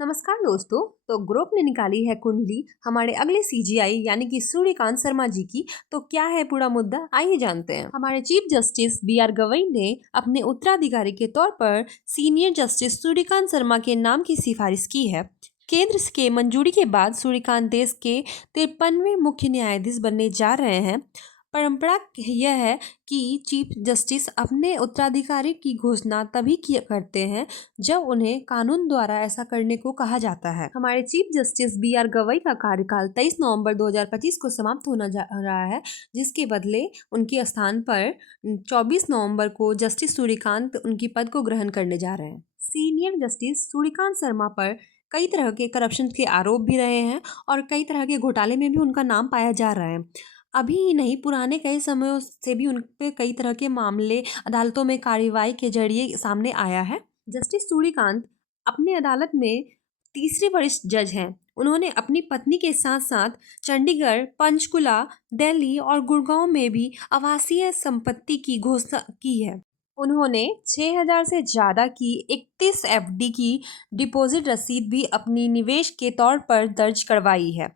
नमस्कार दोस्तों। तो ग्रुप ने निकाली है कुंडली हमारे अगले सीजीआई यानी कि सूर्यकांत शर्मा जी की। तो क्या है पूरा मुद्दा, आइए जानते हैं। हमारे चीफ जस्टिस बीआर गवई ने अपने उत्तराधिकारी के तौर पर सीनियर जस्टिस सूर्यकांत शर्मा के नाम की सिफारिश की है। केंद्र के मंजूरी के बाद सूर्यकांत देश के 53वें मुख्य न्यायाधीश बनने जा रहे हैं। परंपरा यह है कि चीफ जस्टिस अपने उत्तराधिकारी की घोषणा तभी करते हैं जब उन्हें कानून द्वारा ऐसा करने को कहा जाता है। हमारे चीफ जस्टिस बीआर गवई का कार्यकाल 23 नवंबर 2025 को समाप्त होना जा रहा है, जिसके बदले उनके स्थान पर 24 नवंबर को जस्टिस सूर्यकांत उनकी पद को ग्रहण करने जा रहे हैं। सीनियर जस्टिस सूर्यकांत शर्मा पर कई तरह के करप्शन के आरोप भी रहे हैं और कई तरह के घोटाले में भी उनका नाम पाया जा रहा है। अभी ही नहीं, पुराने कई समयों से भी उन पे कई तरह के मामले अदालतों में कार्यवाही के जरिए सामने आया है। जस्टिस सूर्यकांत अपने अदालत में तीसरे वरिष्ठ जज हैं। उन्होंने अपनी पत्नी के साथ साथ चंडीगढ़, पंचकुला, दिल्ली और गुड़गांव में भी आवासीय संपत्ति की घोषणा की है। उन्होंने 6000 से ज़्यादा की 31 एफडी की डिपॉजिट रसीद भी अपनी निवेश के तौर पर दर्ज करवाई है।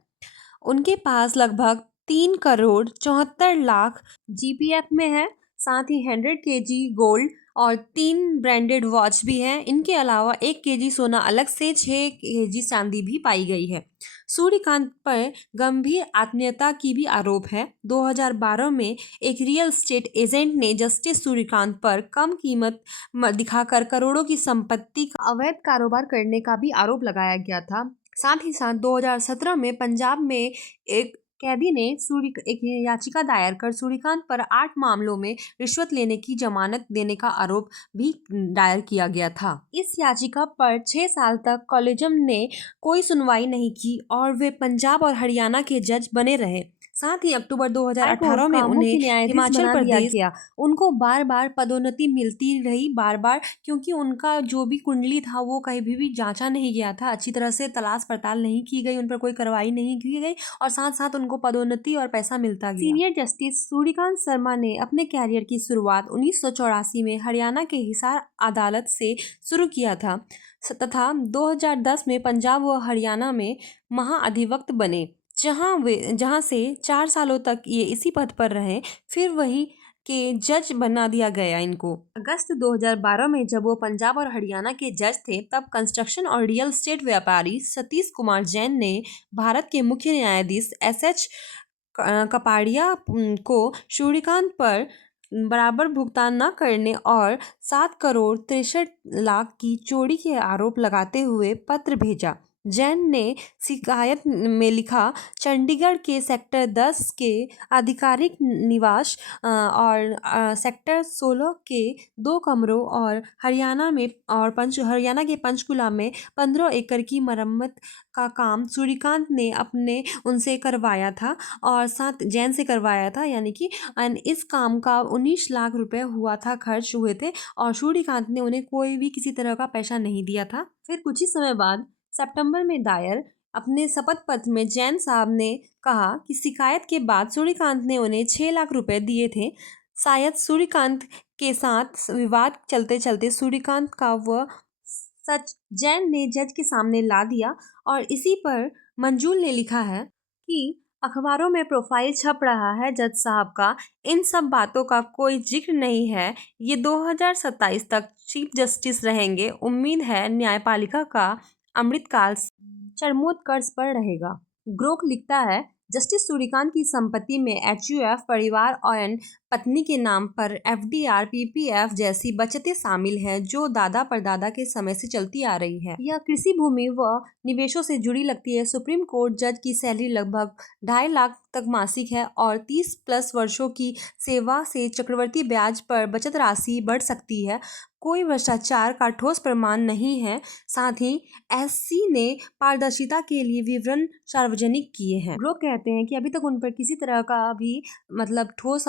उनके पास लगभग 3 करोड़ 74 लाख जीपीएफ में है। साथ ही 100 केजी गोल्ड और 3 ब्रांडेड वॉच भी हैं। इनके अलावा 1 केजी सोना अलग से 6 केजी चांदी भी पाई गई है। सूर्यकांत पर गंभीर आत्मीयता की भी आरोप है। 2012 में एक रियल एस्टेट एजेंट ने जस्टिस सूर्यकांत पर कम कीमत दिखाकर करोड़ों की संपत्ति का अवैध कारोबार करने का भी आरोप लगाया गया था। साथ ही साथ 2017 में पंजाब में एक कैदी ने एक याचिका दायर कर सूर्यकांत पर 8 मामलों में रिश्वत लेने की जमानत देने का आरोप भी दायर किया गया था। इस याचिका पर 6 साल तक कॉलेजियम ने कोई सुनवाई नहीं की और वे पंजाब और हरियाणा के जज बने रहे। साथ ही अक्टूबर 2018 में उन्हें हिमाचल प्रदेश किया। उनको बार बार पदोन्नति मिलती रही, बार बार, क्योंकि उनका जो भी कुंडली था वो कहीं भी जांचा नहीं गया था, अच्छी तरह से तलाश पड़ताल नहीं की गई, उन पर कोई कार्रवाई नहीं की गई और साथ साथ उनको पदोन्नति और पैसा मिलता गया। सीनियर जस्टिस सूर्यकांत शर्मा ने अपने कैरियर की शुरुआत 1984 में हरियाणा के हिसार अदालत से शुरू किया था तथा 2010 में पंजाब व हरियाणा में महाअधिवक्ता बने, जहां से 4 सालों तक ये इसी पद पर रहे। फिर वही के जज बना दिया गया इनको। अगस्त 2012 में जब वो पंजाब और हरियाणा के जज थे, तब कंस्ट्रक्शन और रियल एस्टेट व्यापारी सतीश कुमार जैन ने भारत के मुख्य न्यायाधीश एसएच कपाड़िया को सूर्यकांत पर बराबर भुगतान न करने और 7 करोड़ 63 लाख की चोरी के आरोप लगाते हुए पत्र भेजा। जैन ने शिकायत में लिखा, चंडीगढ़ के सेक्टर 10 के आधिकारिक निवास और सेक्टर 16 के 2 कमरों और हरियाणा के पंचकुला में 15 एकड़ की मरम्मत का काम सूर्यकांत ने उनसे करवाया था और साथ जैन से करवाया था, यानी कि इस काम का 19 लाख रुपए खर्च हुए थे और सूर्यकांत ने उन्हें कोई भी किसी तरह का पैसा नहीं दिया था। फिर कुछ ही समय बाद सितंबर में दायर अपने शपथ पत्र में जैन साहब ने कहा कि शिकायत के बाद सूर्यकांत ने उन्हें 6 लाख रुपए दिए थे। शायद सूर्यकांत के साथ विवाद चलते चलते सूर्यकांत का वह सच जैन ने जज के सामने ला दिया और इसी पर मंजूल ने लिखा है कि अखबारों में प्रोफाइल छप रहा है जज साहब का, इन सब बातों का कोई जिक्र नहीं है। ये 2027 तक चीफ जस्टिस रहेंगे। उम्मीद है न्यायपालिका का अमृतकाल चरमोत्कर्ष पर रहेगा। ग्रोक लिखता है, जस्टिस सूर्यकांत की संपत्ति में एचयूएफ, परिवार और पत्नी के नाम पर एफडीआर, पीपीएफ जैसी बचतें शामिल हैं जो दादा परदादा के समय से चलती आ रही है। यह कृषि भूमि व निवेशों से जुड़ी लगती है। सुप्रीम कोर्ट जज की सैलरी लगभग 2.5 लाख तक मासिक है और 30+ वर्षों की सेवा से चक्रवर्ती ब्याज पर बचत राशि बढ़ सकती है। कोई भ्रष्टाचार का ठोस प्रमाण नहीं है। साथ ही एससी ने पारदर्शिता के लिए विवरण सार्वजनिक किए हैं। लोग कहते हैं कि अभी तक उन पर किसी तरह का भी ठोस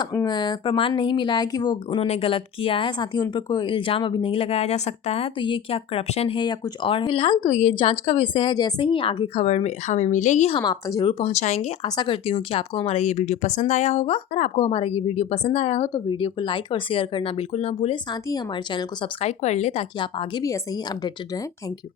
प्रमाण नहीं मिला है कि वो उन्होंने गलत किया है। साथ ही उन पर कोई इल्जाम अभी नहीं लगाया जा सकता है। तो ये क्या करप्शन है या कुछ और है, फिलहाल तो ये जांच का विषय है। जैसे ही आगे खबर में हमें मिलेगी हम आप तक जरूर पहुंचाएंगे। आशा करती हूँ कि आपको हमारा ये वीडियो पसंद आया होगा। अगर आपको हमारा ये वीडियो पसंद आया हो तो वीडियो को लाइक और शेयर करना बिल्कुल ना भूले। साथ ही हमारे चैनल को सब्सक्राइब कर ले ताकि आप आगे भी ऐसे ही अपडेटेड रहें। Thank you.